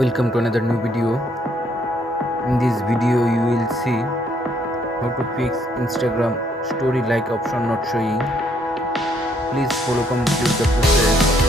Welcome to another new video. In this video you will see how to fix Instagram story like option not showing. Please follow complete the process.